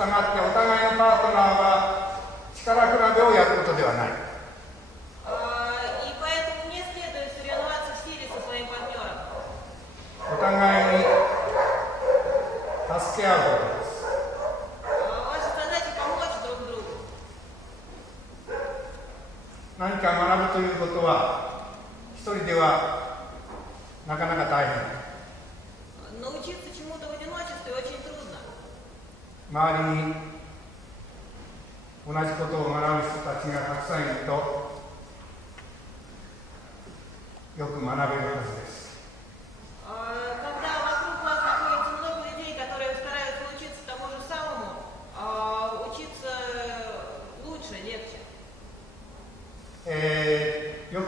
したがってお互いのパートナーは力比べをやることではない。お互いに助け合うことです。何か学ぶということは一人ではなかなか大変。周りに同じことを学ぶ人たちがたくさんいるとよく学べるはずです。よく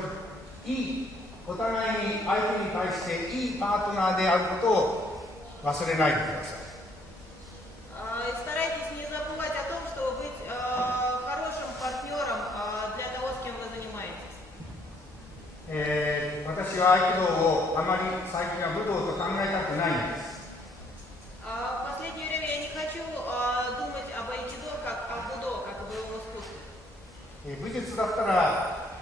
いい、お互いに相手に対していいパートナーであることを忘れないでください。私は合気道をあまり最近は武道と考えたくないんです。武術だったら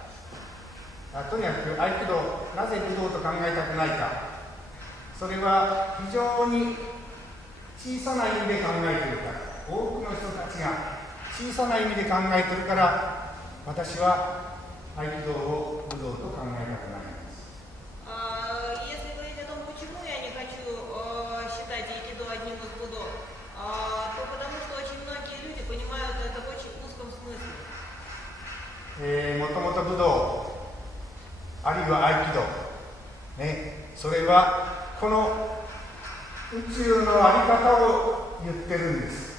とにかく合気道、なぜ武道と考えたくないか、それは非常に小さな意味で考えているから、多くの人たちが小さな意味で考えているから、私は合気道を武道と考えたくないんです。もともと武道、あるいは合気道、それはこの宇宙の在り方を言ってるんです。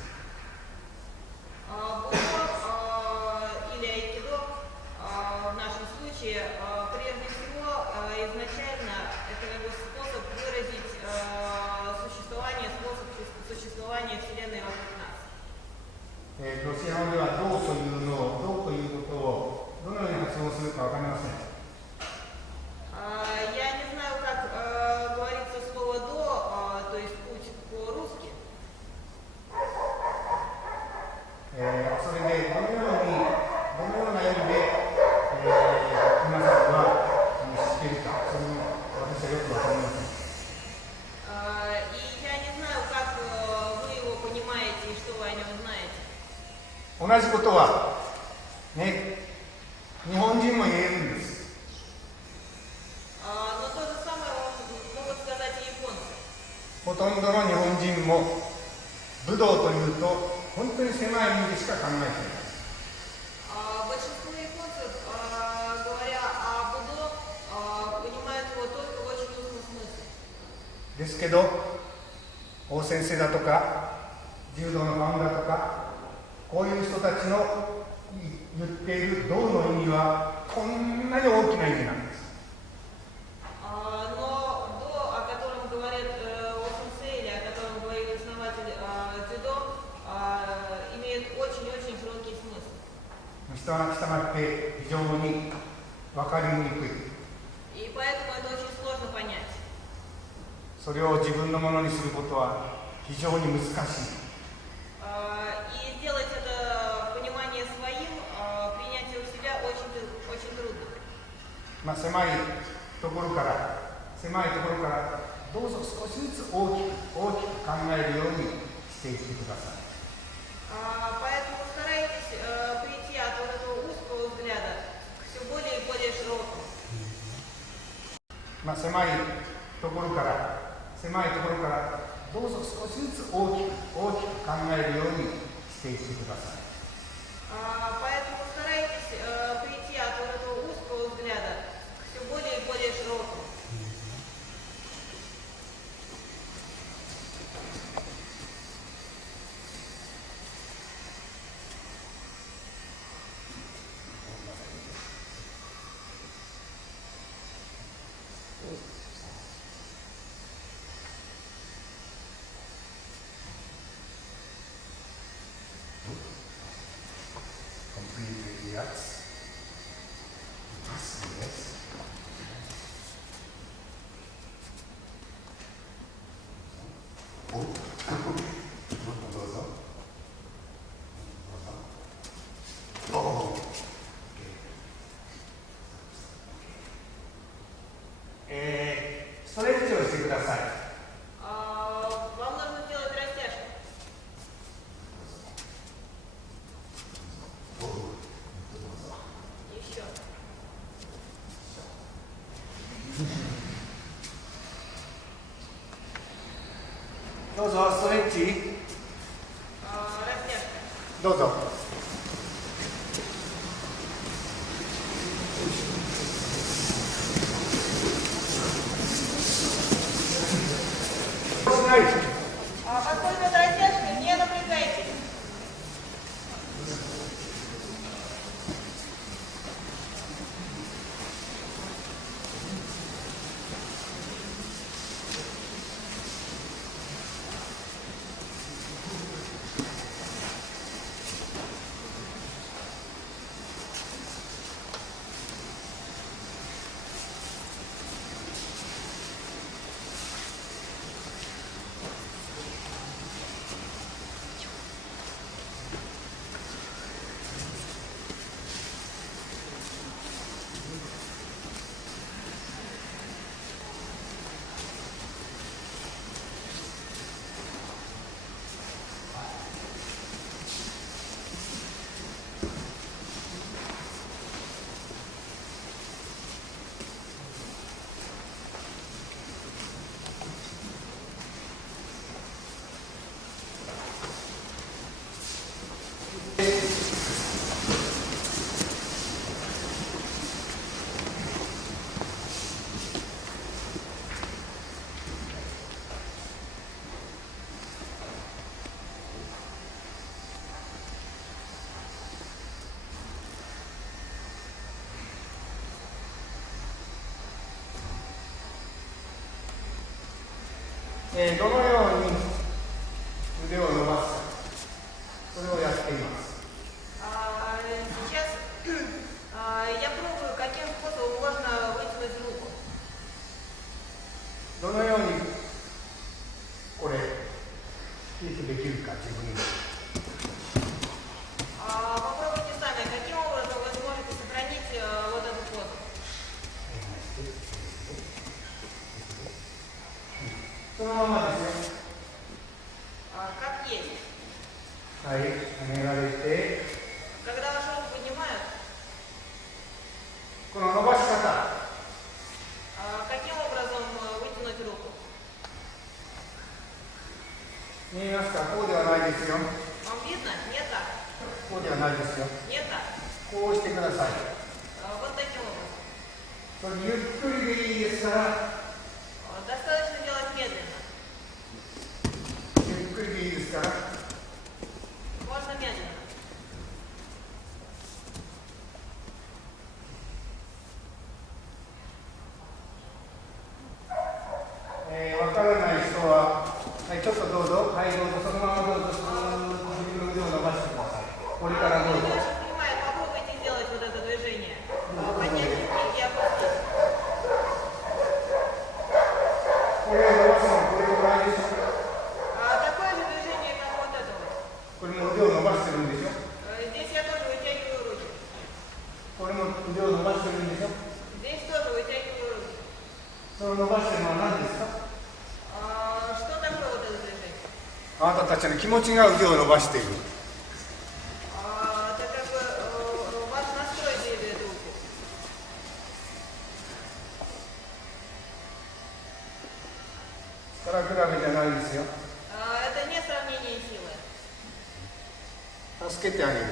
ロシア語では道というのを、道ということをどのように発音するかわかりません。それでどのような意味で、皆さんは知っているか、それも私はよくわかりません。同じことは、日本人も言えるんです。ほとんどの日本人も武道というと本当に狭い意味でしか考えていない。ですけど、王先生だとか柔道のファンだとか、こういう人たちの言っている道の意味はこんなに大きな意味なんです。したがって非常に分かりにくい。それを自分のものにすることは非常に難しい。狭いところからどうぞ少しずつ大きく考えるようにしていってください。狭いところからどうぞ少しずつ大きく考えるようにしていってください。どうぞ。ストレッチをしてください。Вам нужно делать растяжку. Еще. どうぞストレッチ。Растяжка. どうぞ。はい。Поскольку это растяжка, не напрягайтесь. どのように腕を伸ばすか、それをやっています。Сейчас я пробую, каким способом можно вытянуть руку. どのようにこれキープできるか自分で。Попробуйте сами, каким образом вы сможете сохранить вот эту позу. そのままですよ。Как есть. はい、上げられて、 Когда вашу руку поднимают, この伸ばし方、 каким образом вытянуть руку? 見えますか？こうではないですよ。 Вам видно? Не так. こうではないですよ。 Не так. こうしてください。 Вот таким образом. それゆっくりでいいですから、 Достаточно делать медленно. ゆっくりでいいですから、 Можно медленно. わからない人は、はい、ちょっとどうぞ、はい、どうぞ、そのままどうぞ、自分の腕を伸ばしてください。これからどうぞ。 Попробуйте сделать вот это движение. Поднять руки и опустить. これを伸ばすのはこれぐらいです。 Такое же движение, как вот это вот. これも腕を伸ばしてるんでしょ。 Здесь я тоже вытягиваю руки. これも腕を伸ばしてるんでしょ。 Здесь тоже вытягиваю руки. その伸ばしてるのは何ですか？ Что такое вот это движение? あなたたちの気持ちが腕を伸ばしている。 Это как бы ваш настрой двигает руку. 力比べじゃないですよ。 Это не сравнение силы. 助けてあげる。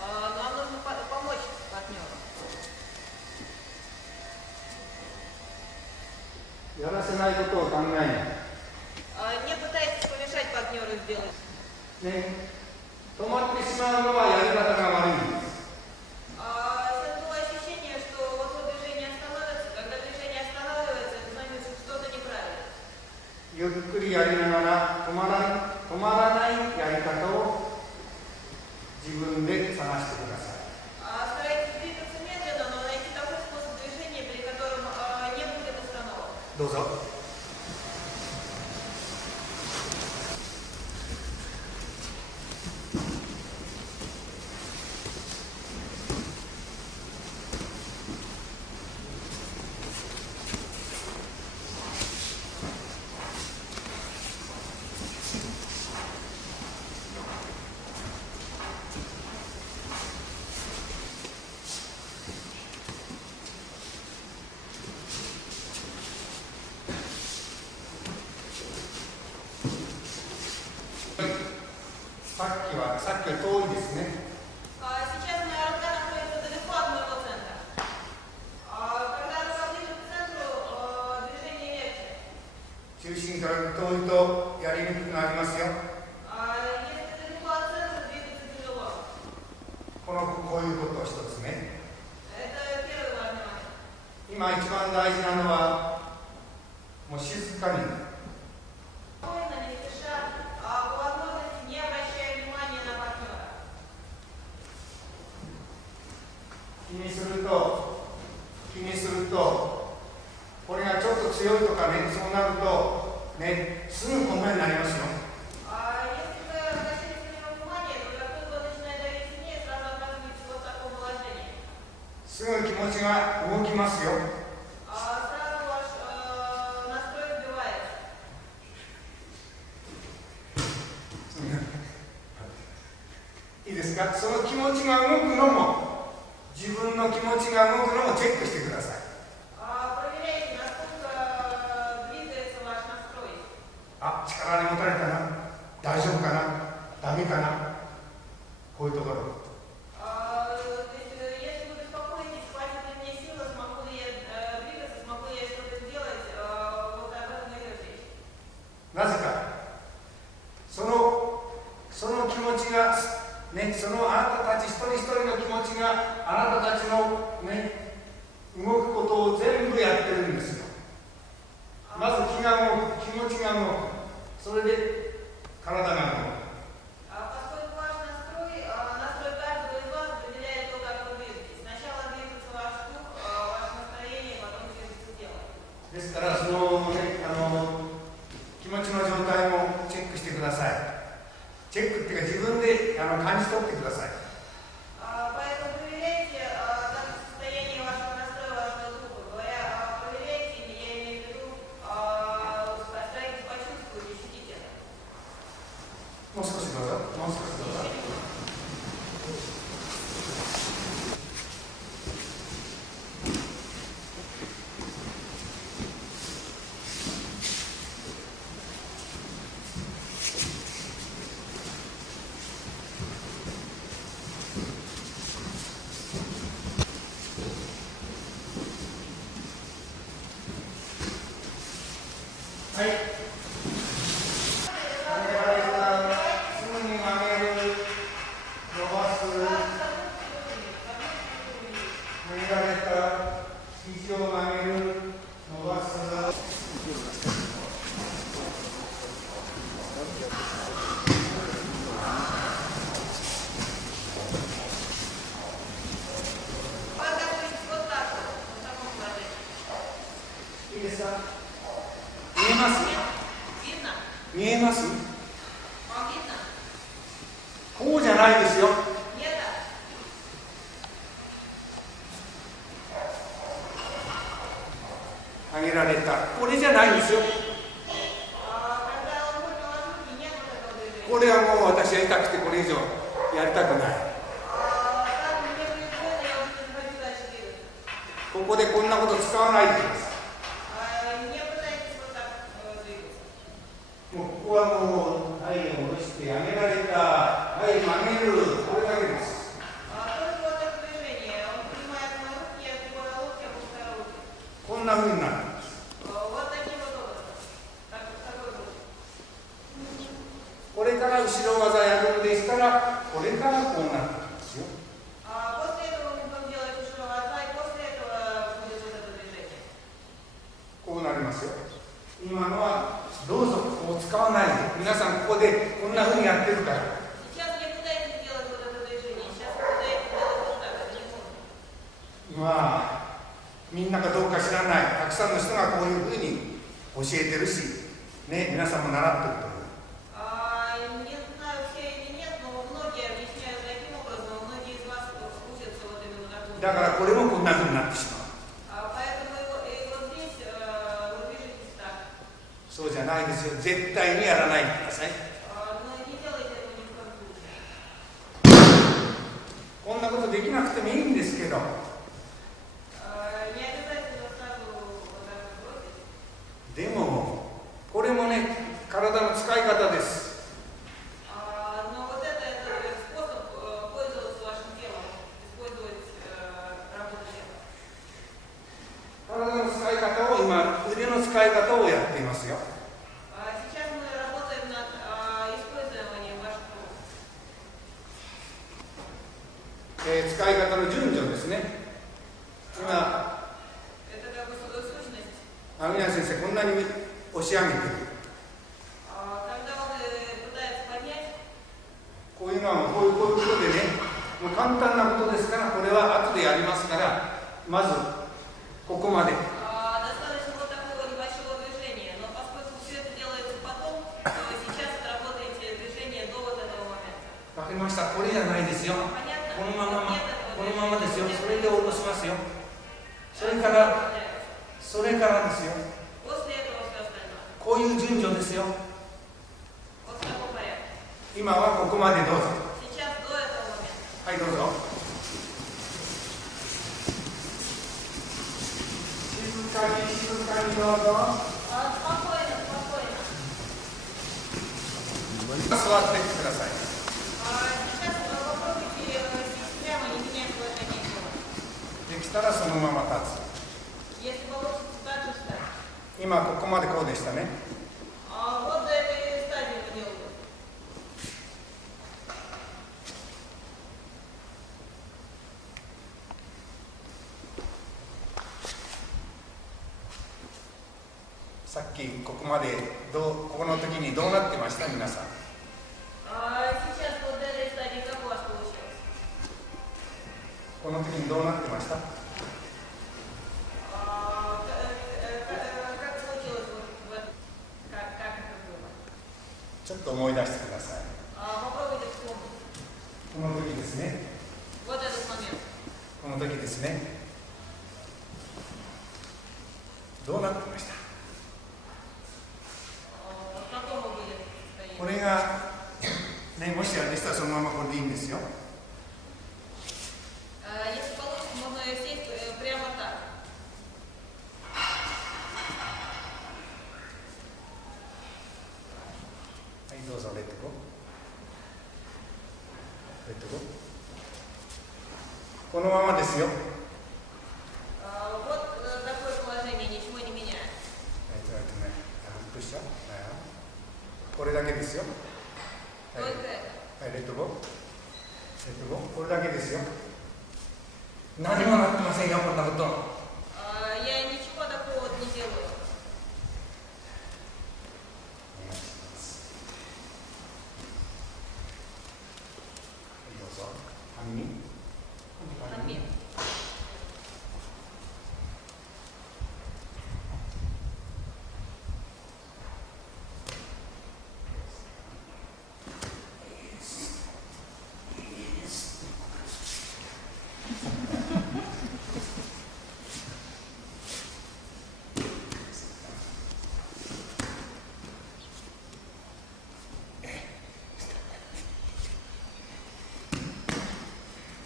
Нам нужно помочь партнеру. やらせないことを考えない。 Не пытайтесь помешать партнеру сделать. ね、止まってしまうのはやり方が悪いんです。 Было ощущение, что вот движение остановится. Когда движение останавливается, это значит, что что-то неправильно. ゆっくりやりながら止まらないやり方を自分で探してください。 Старайтесь двигаться медленно, но найти такой способ движения, при котором не будет остановок. どうぞ。はさっきより遠いですね。Сейчас моя рука находится далеко от моего центра. Когда рука ближе к центру, движение легче. 中心から遠いとやりにくくなりますよ。Если далеко от центра, двигаться тяжело. こういうことを一つね。Это первый важный момент. 今一番大事なのはもう静かに。Спокойно, не спеша, по возможности не обращая внимания на партнера. 気にするとこれがちょっと強いとかね、そうなるとね、すぐこんなになりますよ。Если вы обратите на него внимание, то как только он начинает давить сильнее, сразу оказываетесь вот в таком положении. すぐ気持ちが動きますよ。Сразу ваш настрой сбивается. いいですか。その気持ちが動くのも、自分の気持ちが動くのもチェックしてください。Проверяйте, насколько двигается ваш настрой. 力に持たれたな、大丈夫かな、ダメかな、こういうところ。Если вы беспокоитесь, хватит ли мне силы, смогу ли я двигаться, смогу ли я что-то сделать, вот об этом идет речь. なぜか、その気持ちがね、そのあなたたち一人一人の気持ちがあなたたちのね、動くことを全部やってるんですよ。まず気が動く、気持ちが動く、それで体が動く。Поскольку ваш настрой каждого из вас определяет то, как вы двигаетесь. Сначала движется ваш дух, ваше настроение, потом движется тело. ですからその、ね、気持ちの状態もチェックしてください。チェックっていうか自分で感じ取ってください。Поэтому проверяйте состояние вашего настроя, вашего духа. Говоря, проверяйте, я имею в виду, постарайтесь почувствовать, ощутить это. もう少しどうぞ。もう少しどうぞ。はい。いいですか。見えます？見えます？こうじゃないですよ。上げられた。これじゃないんですよ。これはもう私やりたくてこれ以上やりたくない。ここでこんなこと使わないでください。もうここはもうはい下ろして上げられた、はい曲げる、これだけです。こんな風になるんです。これから後ろ技やるんでしたら、これからこうなってきますよ。こうなりますよ。今のはどうぞこう使わないで、皆さんここでこんな風にやってるから。まあみんなかどうか知らない、たくさんの人がこういう風に教えてるし、ね、皆さんも習ってると思う。だからこれもこんな風になってしまう。そうじゃないですよ。絶対にやらないでください。こんなことできなくてもいいんですけど、でもこれもね、体の使い方です。アグニャ先生、こんなに押し上げてる。こういうのはこういうことでね、もう簡単なことですから、これは後でやりますから、まずここまで。わかりました。これじゃないですよ。このままですよ。それで下ろしますよ。それからですよ。こういう順序ですよ。今はここまでどうぞ。はい、どうぞ。静かにどうぞ。座ってください。できたらそのまま立つ。今ここまでこうでしたね。さっきここまでここの時にどうなってました、皆さん。この時にどうなってました？ちょっと思い出してください。この時ですね。この時ですね。どうなってました？これが、ね、もしあれでしたらそのままこれでいいんですよ。どうぞ、レッドゴー。レッドゴー。このままですよ。これだけですよ。はい、はい、レッドゴー。レッドゴー。これだけですよ。何もなってませんよ、こんなこと。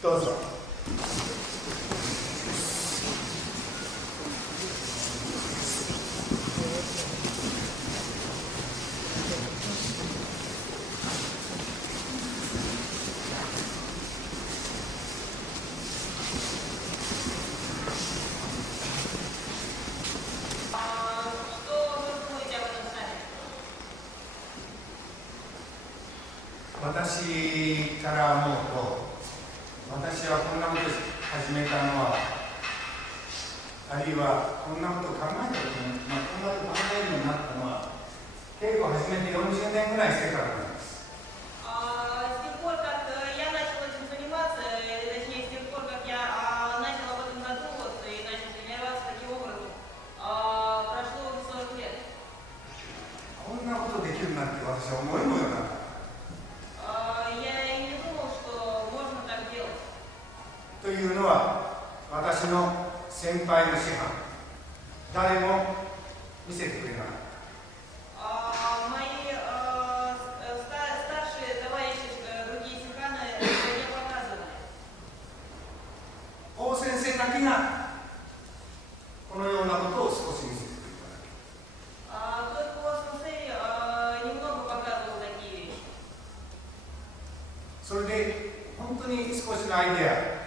どうぞ。私から思うと、私はこんなことを始めたのは、あるいはこんなことを考えたことに、こんなことを考えるようになったのは、稽古を始めて40年ぐらいしてからなんです。こんなことできるなんて私は思いもよらなかった。というのは、私の先輩の師範、誰も見せてくれなかった。王先生だけがこのようなことを少し見せてくれただけ。それで本当に少しのアイデア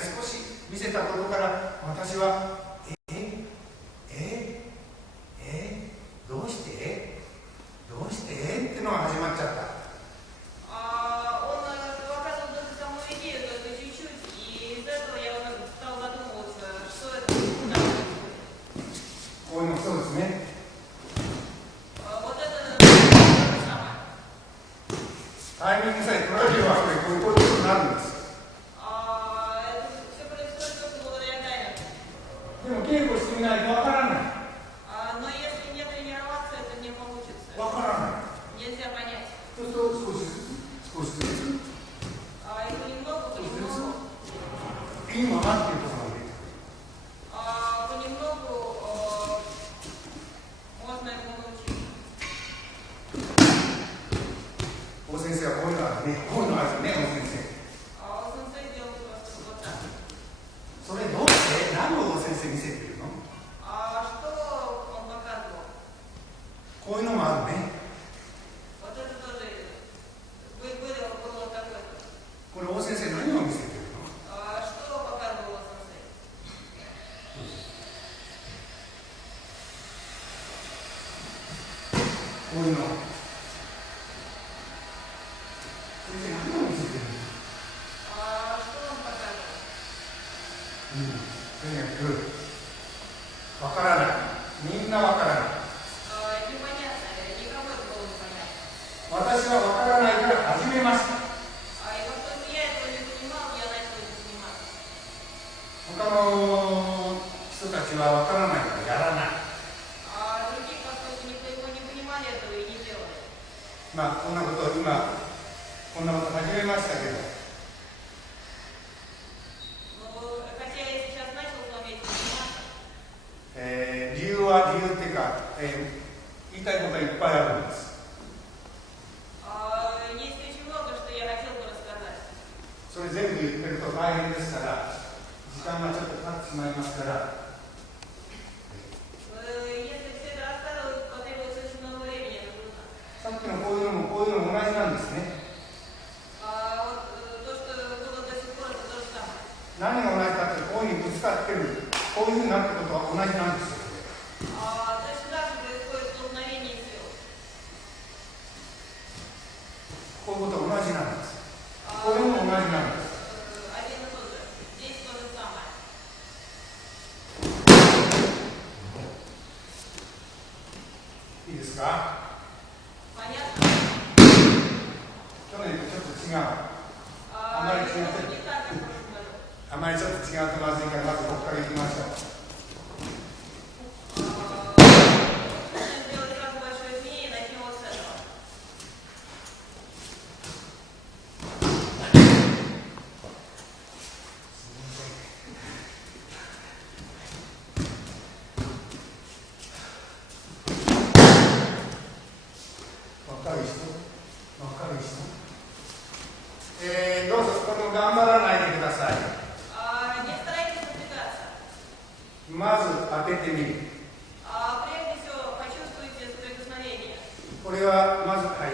少し見せたことから私はどうしてっていうのが始まっちゃった。こういうのそうですタイミングさえ取られればこういうことになるんです。でも稽古してみないとわからない。わからない。そうすると少しずつ、少しずつ。いいままっていうところまで。大先生はこういうのあるね。こういうのあるね、大先生。それどうして何を大先生見せてるの？こういうのもあるね。これ大先生何を見せてるの？こういうの。先生何を見せてるの？とにかくわからない。みんなわからない。私はわからないから始めました。他の人たちはわからないからやらない。まあこんなこと今こんなこと始めましたけど、理由っていうか、言いたいことがいっぱいあるんです。それ全部言ってると大変ですから、時間がちょっと経ってしまいますから、さっきのこういうのもこういうのも同じなんですね。何が同じかってこういうふうにぶつかってる、こういうふうになったことは同じなんですよ。こういうことは同じなんです。これも同じなんです。いいですか？去年とちょっと違う。あまり違う。あまりちょっと違うとまずいから、まずここからいきましょう。どうぞ、これも頑張らないでください。まず当ててみる。これはまず、はい。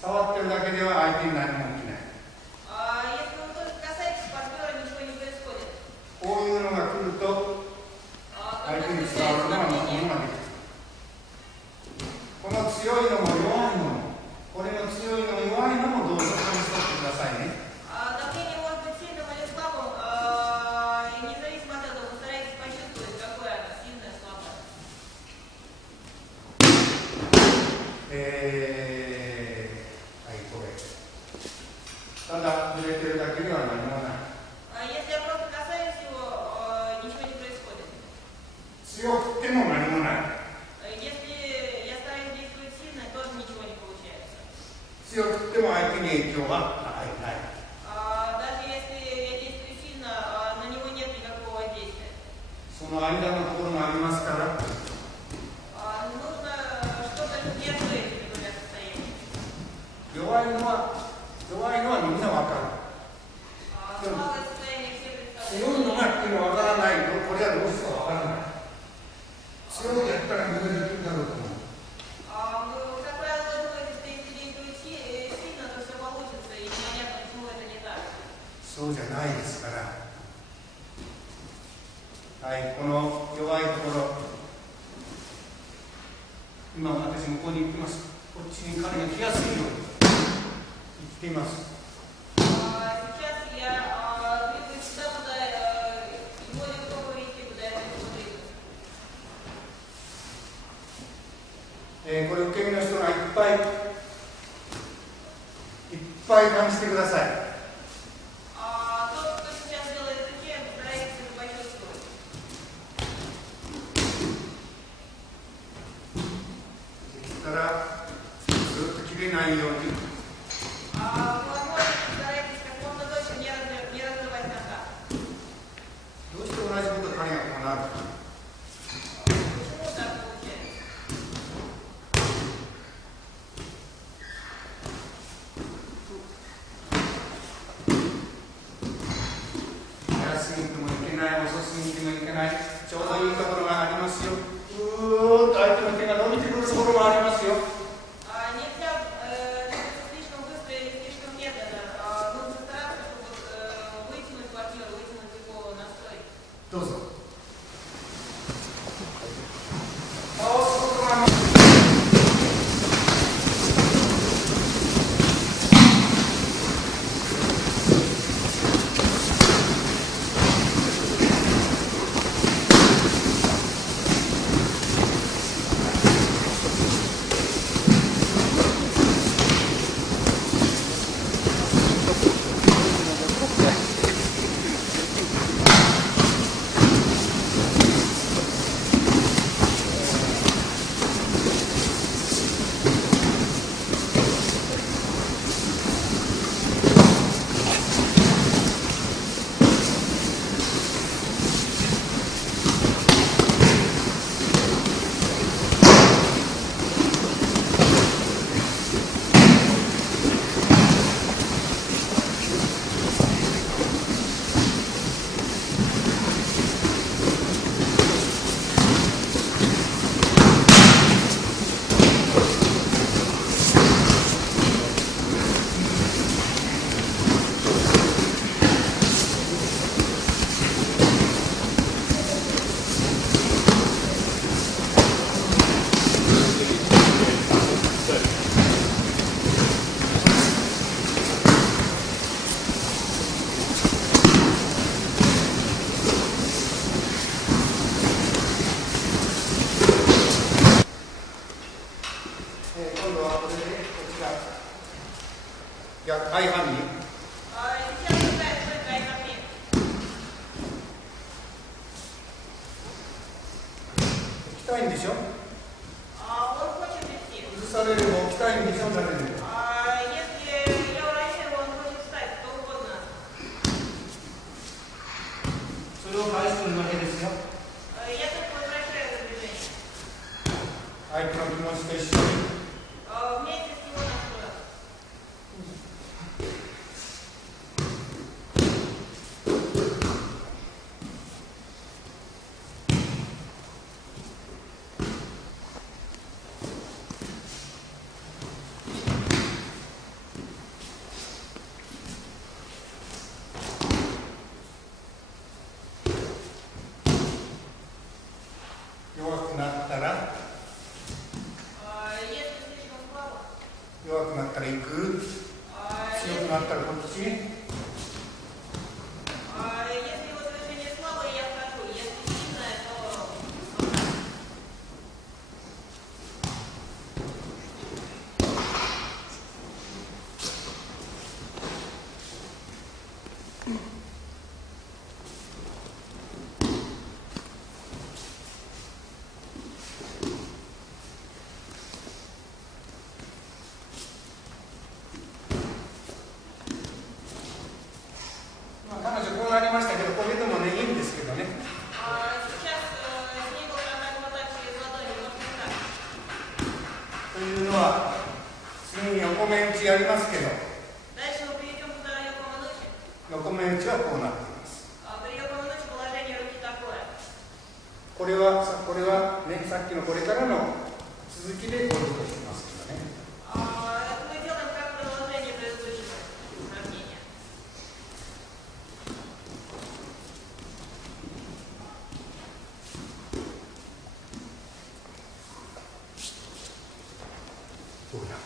触ってるだけでは相手に何も起きない。こういうのが来ると、相手に伝わるのがものができる。この強いのも弱いのも、これの強いのも弱いのもどうぞ感じ取ってくださいね。はい、これ。ただ、触れてるだけでは何もない。強くても何もない。強くても相手に影響はない。その間のところもありますから。弱いのはみんなわかる。強いのがっていうのはわからないと、これはどうしてもわからない。強くやったらみんなできるだろうと思う。そうじゃないですから。はい、この弱いところ、今私もここに行ってます。こっちに彼が来やすいように行っています。これ受け身の人がいっぱいぱい感じてください。Тот, кто сейчас делает зачем, постарайтесь это почувствовать. できたらずっと切れないように。Возможно, постарайтесь как можно дольше не разрывать контакт. どうして同じこと彼がこうなるか。Почему так получается? 早すぎてもいけない、遅すぎてもいけない、ちょうどいいところがありますよ。うーっと相手の手が伸びてくるところもありますよ。Нельзя двигаться слишком быстро или слишком медленно. Нужно стараться, чтобы вытянуть партнера, вытянуть его настрой. どうぞ。倒すことが今度はこれでこちら逆相反に Сейчас играет свой двойной. 置きたいんでしょ。 Он хочет идти. 崩されれば置きたいんでしょ。誰でも Если я вращаю его, он хочет встать, кто угодно. それを返すわけですよ。 Я только возвращаю это движение. 相手の気持ちと一緒に Вместе с его настроем. 弱くなったら Если слишком слабо, 弱くなったら行く。強くなったらこっち。 если его движение слабое, я скажу. Если сильное, то 彼女こうなりましたけど、これでもね、いいんですけどね。 сейчас с ней был контакт вот так через ладонь, немножко так. というのは、次に横目打ちやりますけど、 Дальше мы перейдем к второй Йокоманучи. 横目打ちはこうなっています。 При Йокоманучи положение руки такое. これはね、さっきのこれからの続きでこういうことをしてますけどね。 Это мы делаем как продолжение предыдущего упражнения. どうや。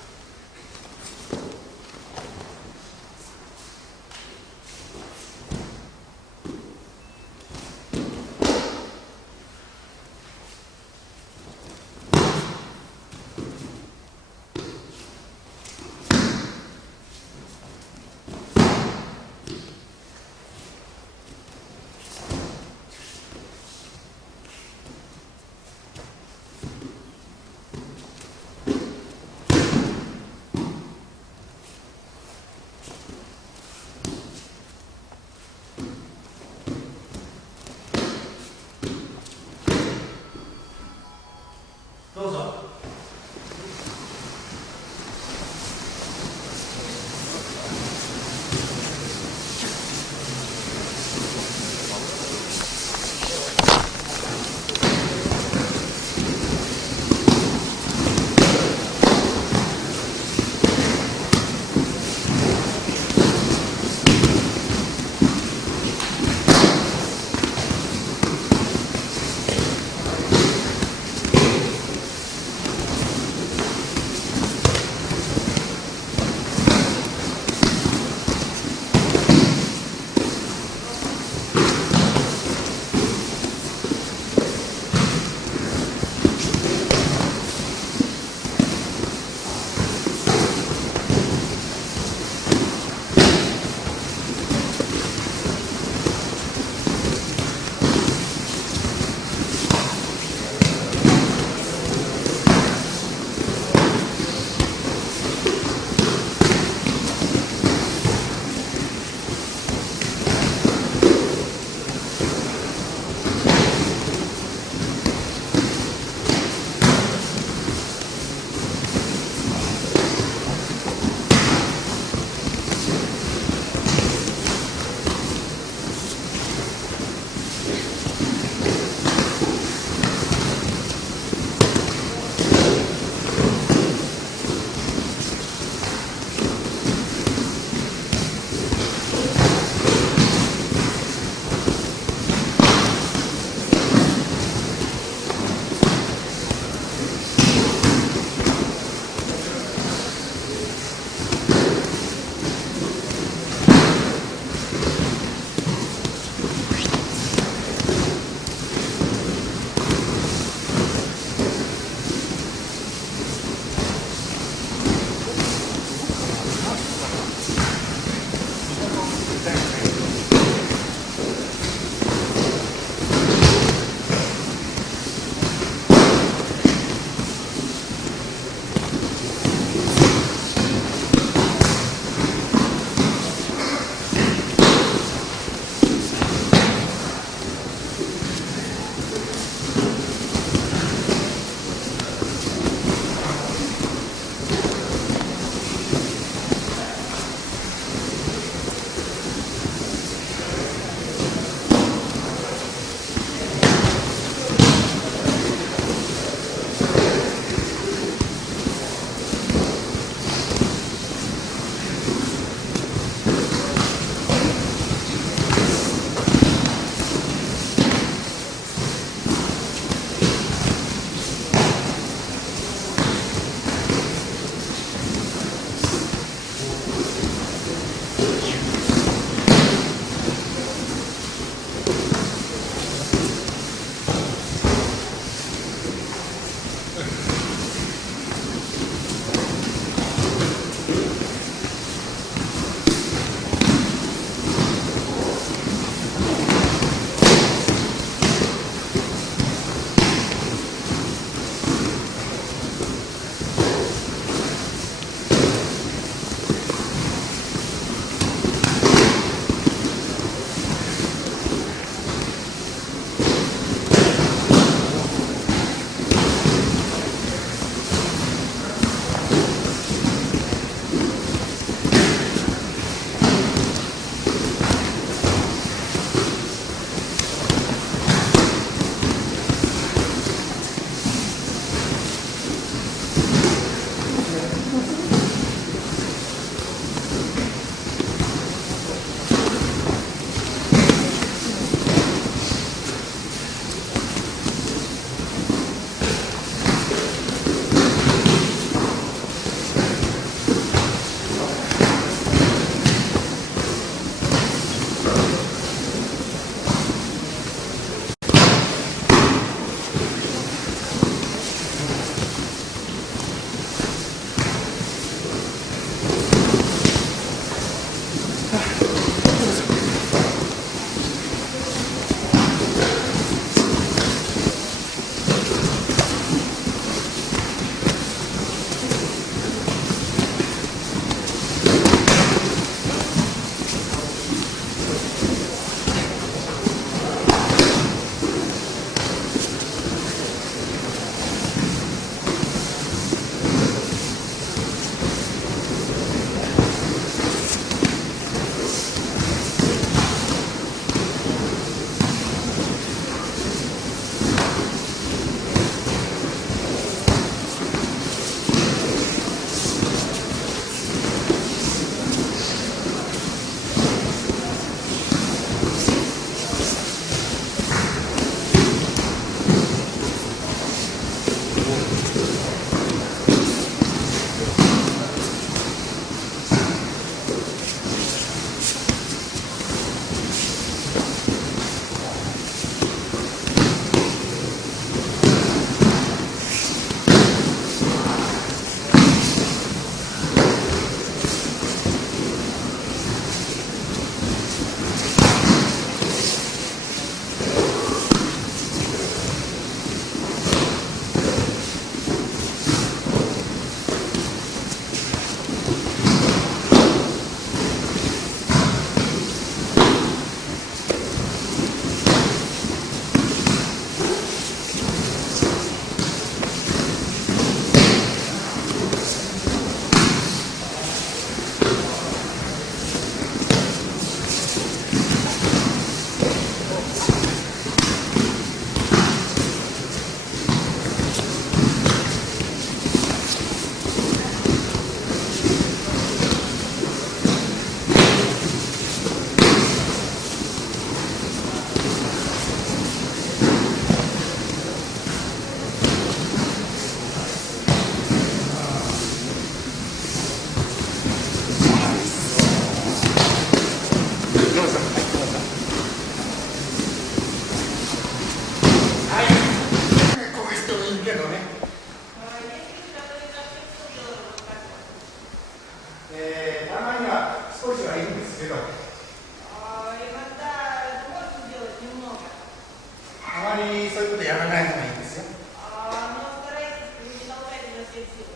ない方がいいんですよ。Но старайтесь не толкать изо всех сил.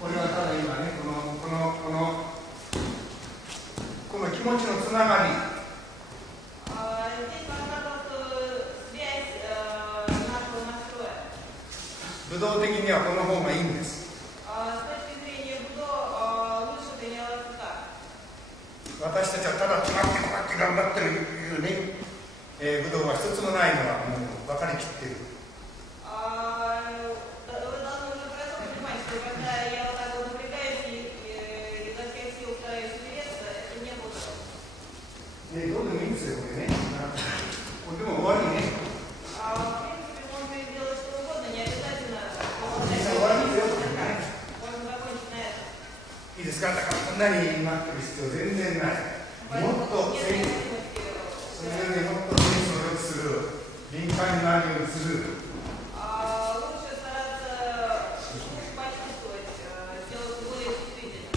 これはただ今ね、この気持ちのつながり、 Здесь важна просто связь нашего настроя. 武道的にはこの方がいいんです。С точки зрения будо, лучше тренироваться так. 私たちはただ詰まってこうやって頑張ってるいうね、武道は一つもないのはもう分かりきってる。Вы должны уже хорошо понимать, что когда я вот так вот напрягаюсь и изо всех сил стараюсь упереться, это не работает. どうでもいいんですよ、これね。これでも終わりね。В принципе, можно сделать что угодно, не обязательно. Можно закончить на этом. いいですか、だからこんなになってる必要全然ない。もっとセンス、それよりもっとセンスを良くする、敏感になるようにする。Лучше стараться почувствовать, сделать более чувствительным.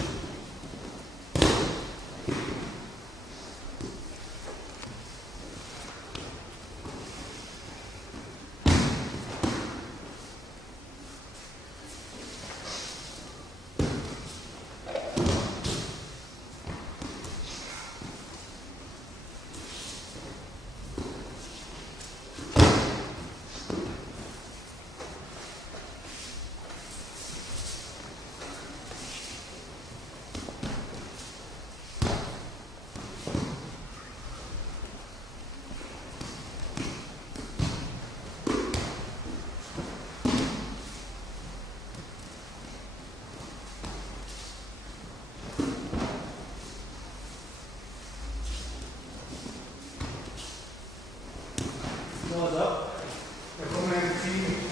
どうぞ。この辺次に。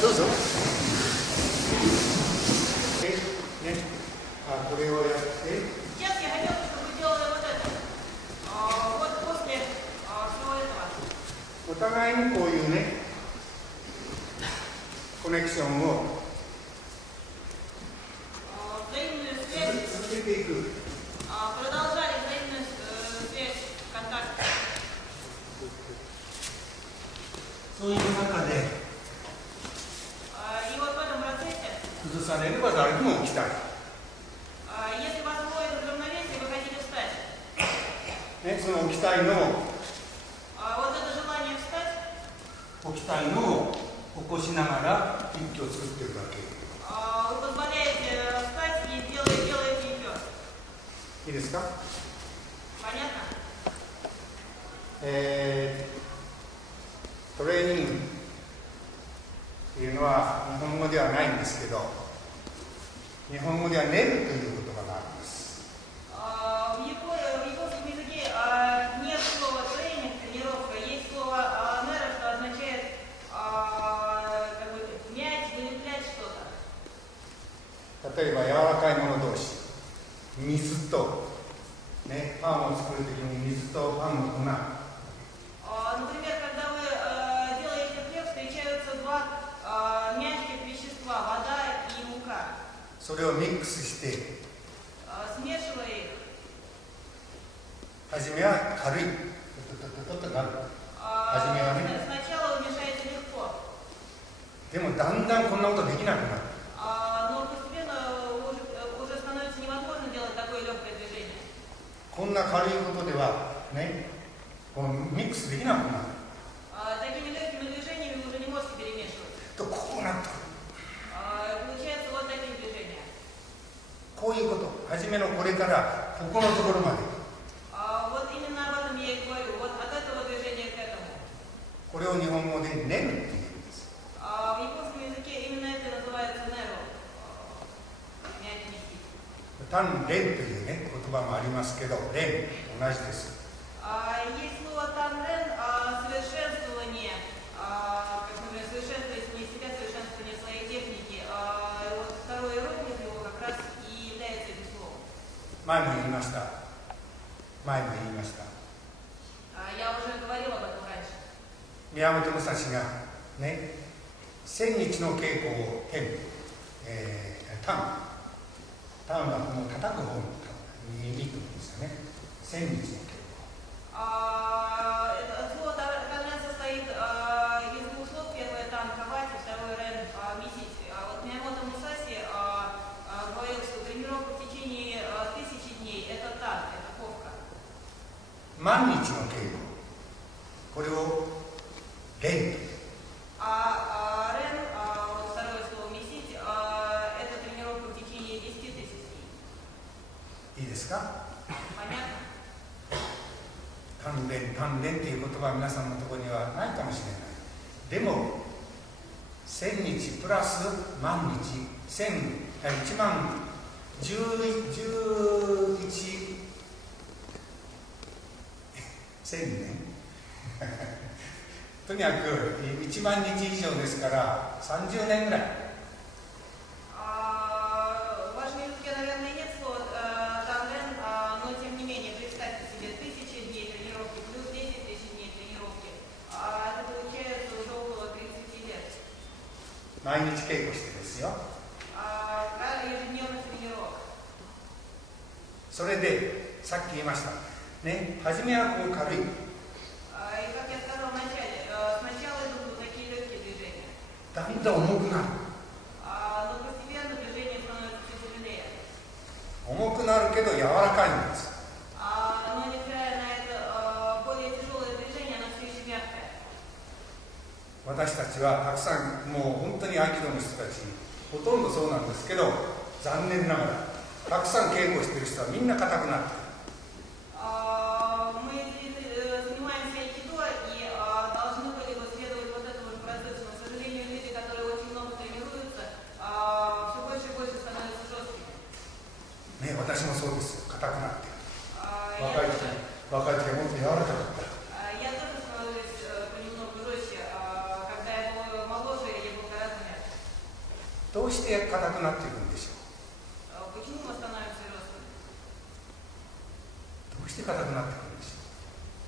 どうぞ。これをやって。Сейчас я хотела, чтобы вы делали вот это. Вот после всего этого. お互いにこういうね、コネクションを Взаимную связь. 続けていく。Продолжали взаимную связь, контакт. そういう中で И вот в этом процессе, 崩されれば誰でも起きたい。 если вас вводит в равновесие, вы хотите встать. ね、その起きたいのを、 Вот это желание встать, 起きたいのを起こしながら一挙を作っているわけ。 вы позволяете встать и делаете еще. いいですか？ Понятно? トレーニングというのは日本語ではないんですけど、日本語では練るという言葉があるんです。В японском языке нет слова тренинг, тренировка, есть слово нера, что означает как бы мять, вылеплять что-то. 例えば柔らかいもの同士、水と、ね、パンを作るときに水とパンの粉。 Например, когда вы делаете хлеб, встречаются два мягких вещества, вода и мука. それをミックスして、 Смешивая их, 初めは軽い、となる。初めはね。 сначала вы мешаете легко, でもだんだんこんなことできなくなる。 но постепенно уже становится невозможно делать такое легкое движение. こんな軽いことではね、このミックスできなくなる。 Такими легкими движениями вы уже не можете перемешивать. とこうなってくる。 Получается вот такие движения. こういうこと、初めのこれからここのところまで、Вот именно об этом я и говорю. Вот от этого движения к этому. これを日本語で練るっていうんです。В японском языке именно это называется неро. 鍛錬というね、言葉もありますけど、錬、同じです。Есть слово танрен, совершенствование, как, например, совершенствование себя, совершенствование своей техники. Вот второй иероглиф его как раз и является этим словом. 前も言いました。Я уже говорила об этом раньше. 宮本武蔵がね、千日の稽古をタンはこの叩く方の意味というんですよね。千日の稽古。Это слово танрен состоит из двух слов. Первое тан ковать, второе рен месить. Вот Миямото Мусаси говорил, что тренировка в течение 1000 дней это тан, это ковка. 万日の稽古。これを錬。Рен, вот второе слово месить, это тренировка в течение 10 000 дней. いいですか？ Понятно? 鍛錬という言葉は皆さんのところにはないかもしれない。でも、1000日プラス万日、1万11年とにかく1万日以上ですから30年ぐらい。В вашем языке, наверное, нет слова танрен, но тем не менее, представьте себе 1000 дней тренировки плюс 10 000 дней тренировки. Это получается уже около 30 лет. 毎日稽古してですよ。Ежедневных тренировок. それでさっき言いましたね、初めはこう軽い。И как я сказала вначале, сначала идут вот такие легкие движения. だんだん重くなる。Но постепенно движение становится все тяжелее. 重くなるけど柔らかいんです。Но несмотря на это более тяжелое движение, оно все еще мягкое. 私たちはたくさん、もう本当に合気道の人たち、ほとんどそうなんですけど、残念ながら、たくさん稽古している人はみんな硬くなっている。Мы занимаемся айкидо и должны были бы следовать вот этому же процессу. Но, к сожалению, люди, которые очень много тренируются, все больше и больше становятся жесткими. ね、私もそうですよ。硬くなっている。若い時はもっと柔らかかった。Я тоже становлюсь понемногу жестче. Когда я был моложе, я был гораздо мягче. どうして硬くなっていくんでしょう。 Почему мы становимся жесткими? どうして硬くなっていくんでしょ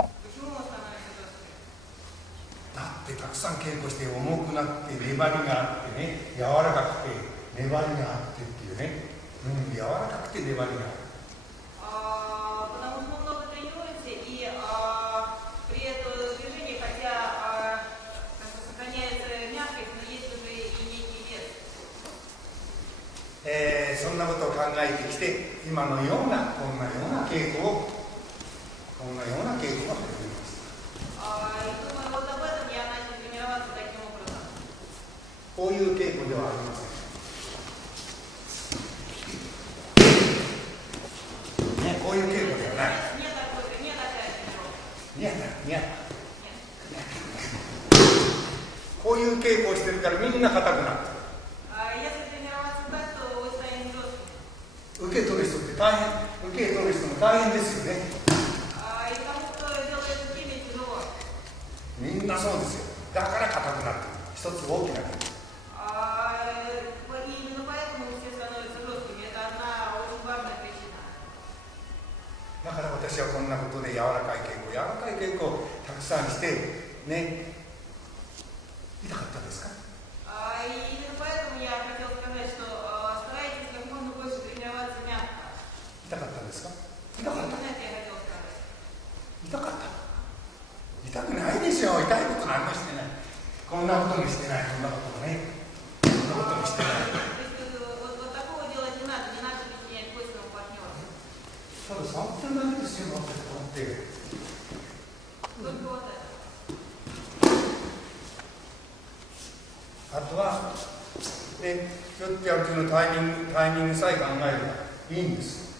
う。 Почему мы становимся жесткими? だってたくさん稽古して重くなって粘りがあってね、柔らかくて粘りがあってっていうね、柔らかくて粘りがある。Потому что мы много тренируемся, и при этом движении, хотя сохраняется мягкость, но есть уже и некий вес. そんなことを考えてきて、今のようなこんなような稽古を始めます。И думаю, вот об этом я начал тренироваться таким образом. こういう稽古ではありません。ね、こういう稽古ではない。こういう稽古をしてるからみんな硬くなってる。受け取る人って大変、受け取る人も大変ですよね。みんなそうですよ。だから硬くなってる。一つ大きなこと。だから私はこんなことで柔らかい稽古をたくさんしてね、痛かったですか？痛かったですか？痛かった。痛かった。痛くないでしょう。痛いこと何もしてない。こんなこともしてない。こんなこともね。こんなこともしてない。ただ触ってるだけですよ。こうやって。あとは、ね、ちょっとやるとのタイミングさえ考えれば、いいんです。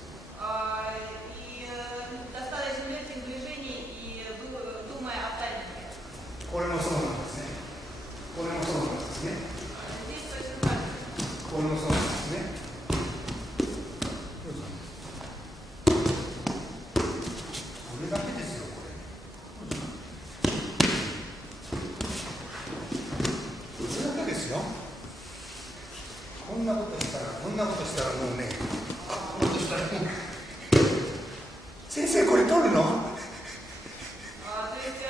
И достаточно легких движений и думая о тайминге. これもそうなんですね。これもそうなんですね。Здесь точно так же. これもそうなんですね。どうぞ。これだけですよ、これ。これだけですよ。こんなことしたら、こんなことしたらもうね、こんなことしたらもう、先生これ取るの？ То есть,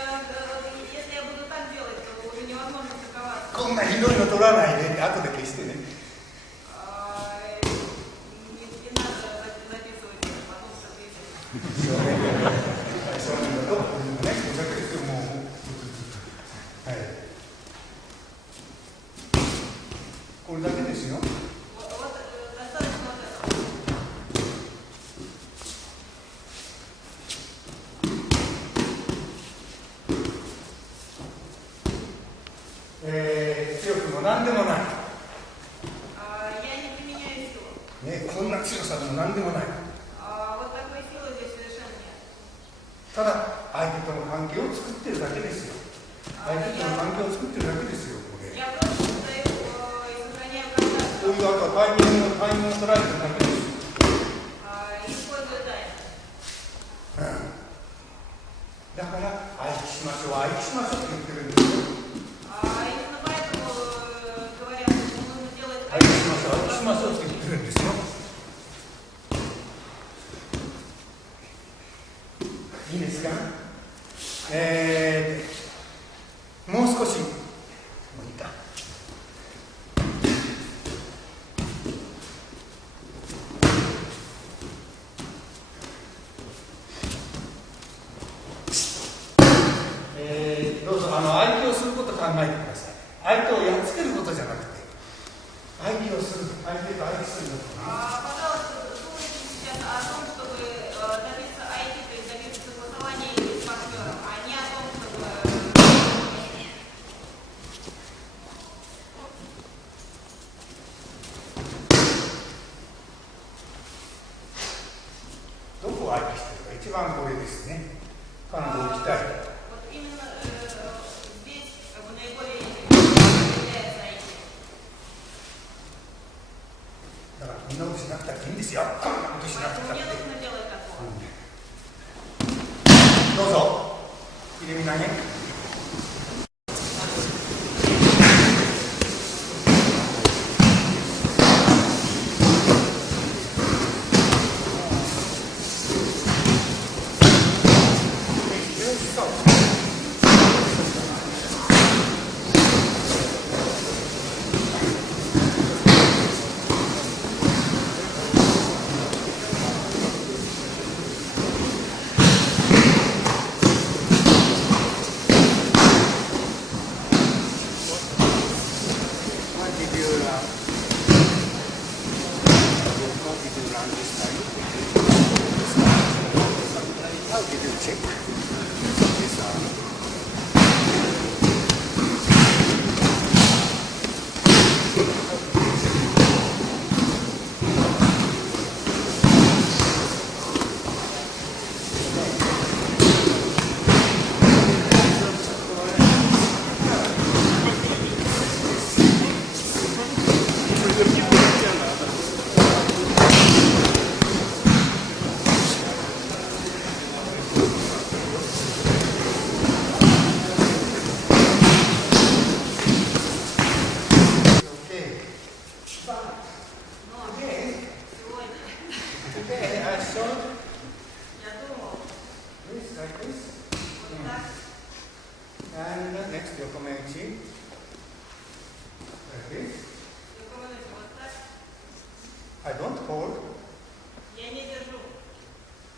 если я буду так делать, то уже невозможно стыковаться. こんなひどいの取らないでって後で消してね。Не надо записывать, потом записывать. そうなんだと、ね、お酒ですよ、もう。はい。これだけですよ。Вот достаточно вот этого. 強くもなんでもない。Я не применяю силу. ね、こんな強さでもなんでもない。Вот такой силы здесь совершенно нет. ただ、相手との関係を作ってるだけですよ。相手との関係を作ってるだけですよ、これ。Я просто стою и сохраняю контакт. こういう後はタイミングを捉えてるだけですよ。Использую тайм. だから、愛しましょう、愛しましょうって言ってるんですよ。Именно поэтому говорят, что нужно делать 愛しましょう、愛しましょうって言ってるんですよ。いいですか？もう少し、もういいか。どうぞ相手をすることを考えてください。相手をやっつけることじゃなくて、相手をする、相手と相手すること。Пожалуйста, думайте сейчас о том, чтобы добиться IT, то есть добиться согласования с партнером, а не о том, чтобы... どこを相手してるか、一番これですね。彼女を置きたい。Вот именно здесь как бы наиболее является IT. だからこんなことしなくたっていいんですよ。こんなことしなく Поэтому たっ не て。 нужно делать такого. どうぞ。入れ身投げ。I don't hold. Я не держу.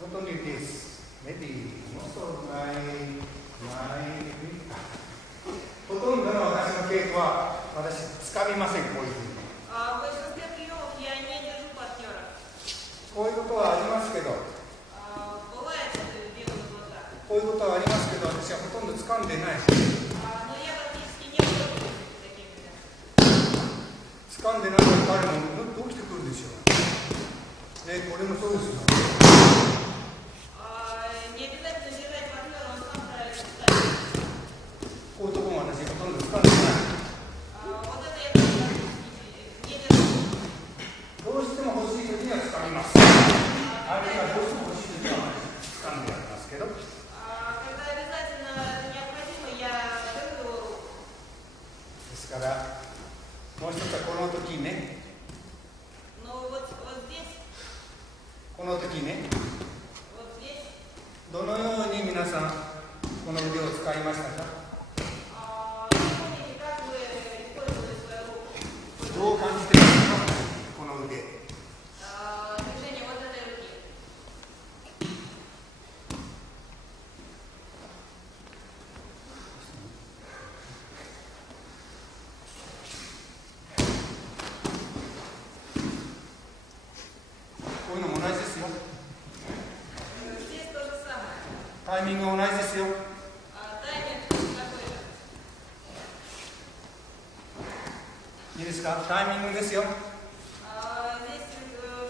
Not only this, maybe most of my ほとんどの私の稽古は私掴みません、こういうふうに。В большинстве приемов я не держу партнера. こういうことはありますけど、Бывает, что бегаю на глаза. こういうことはありますけど、私はほとんど掴んでない。Но я практически не работаю с такими людьми. 掴んでないのに彼もどうしてくるでしょう。ねこれもそうですよ。Не обязательно держать партнера, он сам справится встать. こういうところも私ほとんど使ってない。Вот это я не держу. どうしても欲しいときには使います。あるいはどうしても欲しいときは使うんでありますけど。Когда обязательно это необходимо, я беру его руку. ですから、もう一つはこの時ね。Но вот здесь, この時ね。 вот здесь, どのように皆さん、この腕を使いましたか？ помните, как вы использовали свою руку? どう感じていますか？この腕。 Движение вот этой руки. こういうのも同じですよ。 Здесь то же самое. タイミングは同じですよ。 Тайминг такой же. いいですか？タイミングですよ。 Здесь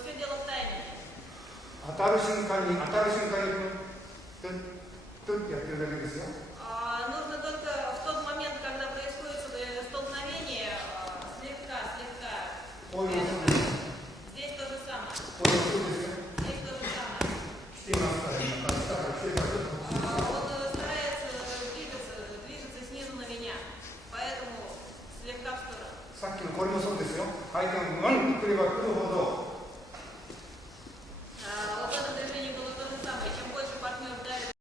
все дело в тайминге. 当たる瞬間に、トゥットゥッってやってるだけですよ。 Нужно только в тот момент, когда происходит столкновение, слегка. こういうのもそうです。 Здесь то же самое. こういうのもそうですよ。 Здесь то же самое. 来ていますから、今から下から来てるからちょっと。 Он старается двигаться снизу на меня, поэтому слегка в сторону. さっきのこれもそうですよ。相手がうんと来れば来るほど、 Вот это движение было то же самое. Чем больше партнер давит,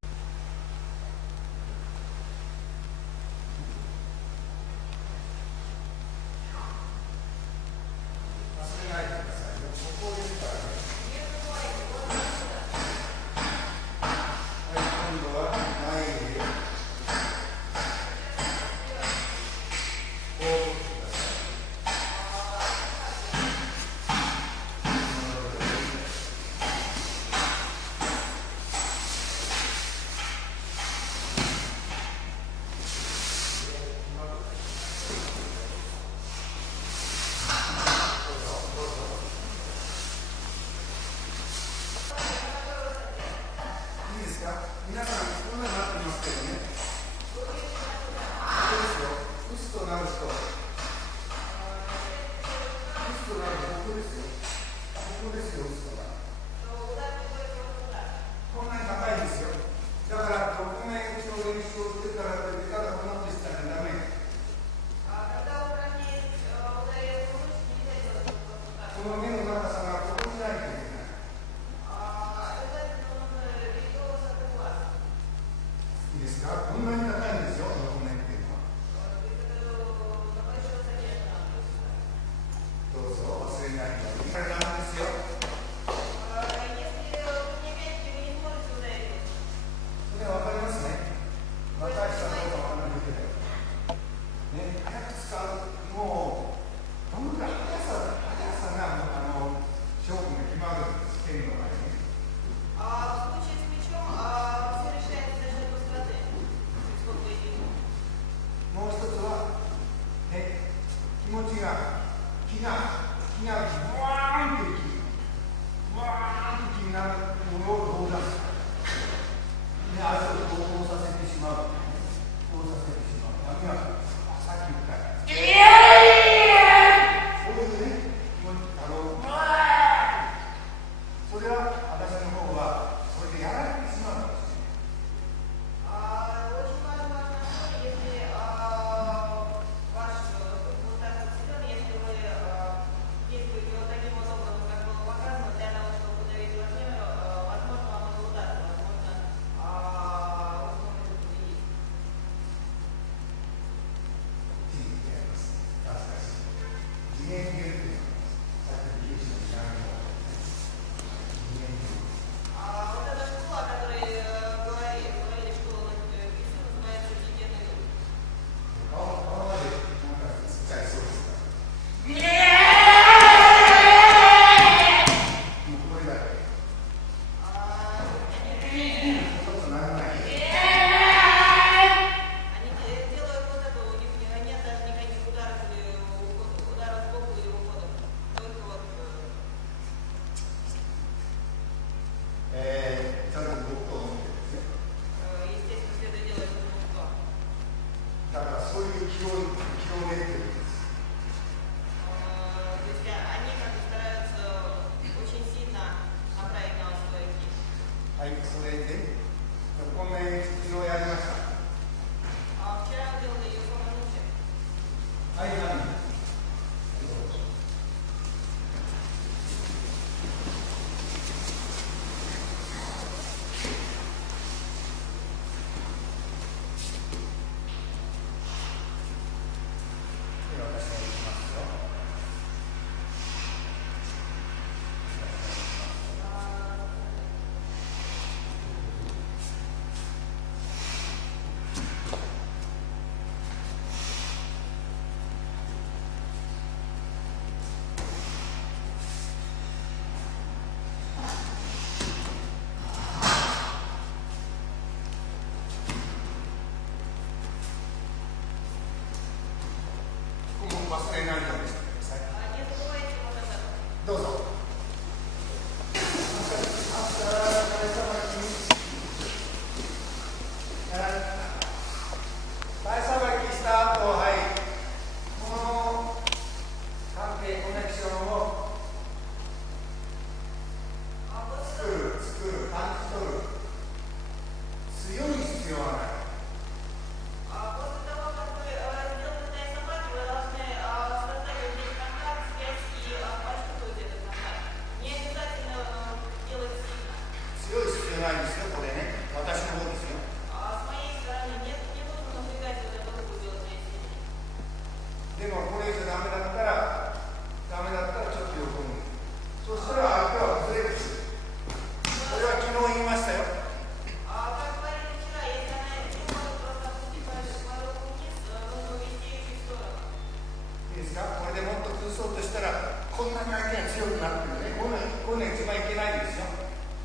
が一番いけないですよ。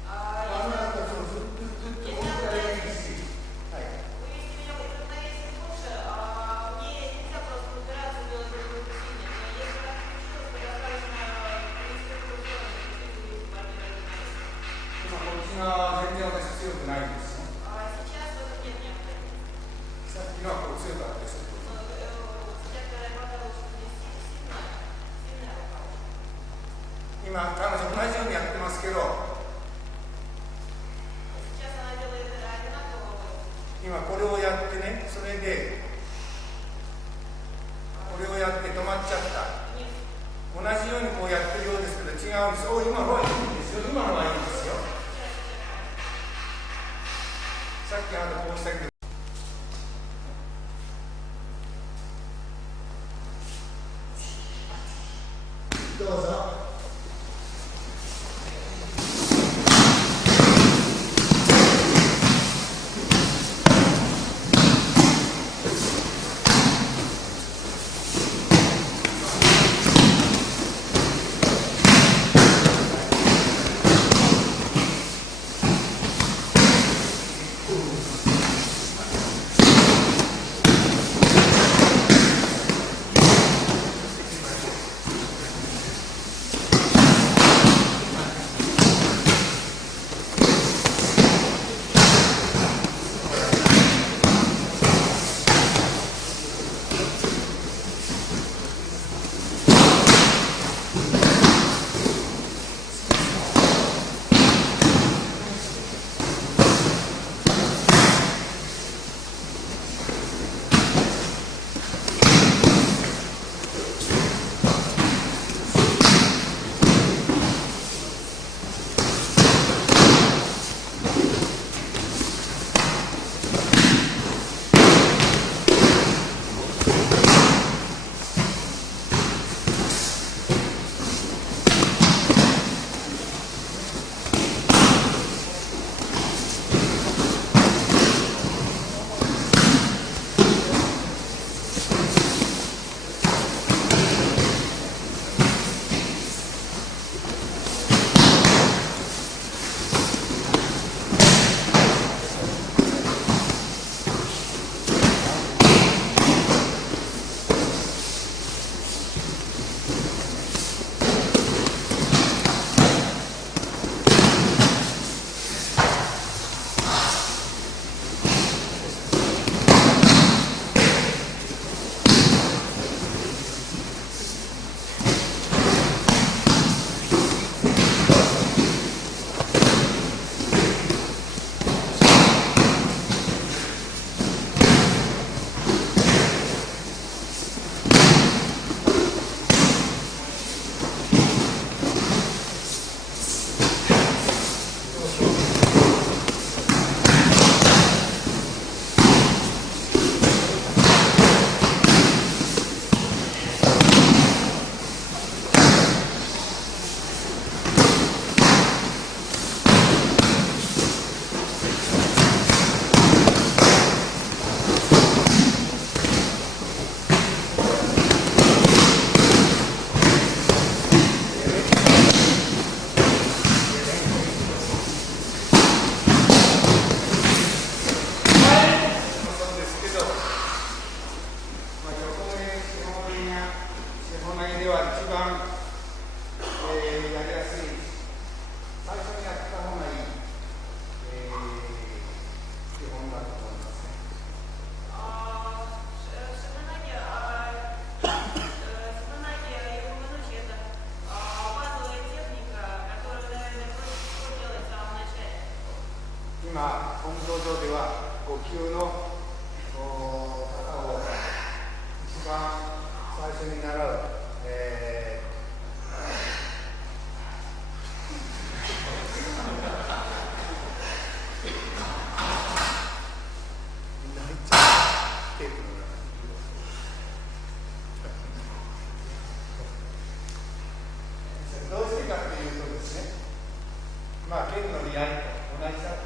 あの後ずっと追いかけるし、はい。今こっちが全然私強くないんですよ。さっきのはこう強かったです。今彼女同じようにやってますけど、今これをやってね、それでこれをやって止まっちゃった。同じようにこうやってるようですけど違うんです。今のはいいんですよ。今のはいいんですよ。さっきこうしたけど、どうぞ。今、本道場では5級の方を一番最初に習う、みんな入っちゃうテープの中に。どうしてかというとですね、剣の利合と同じだ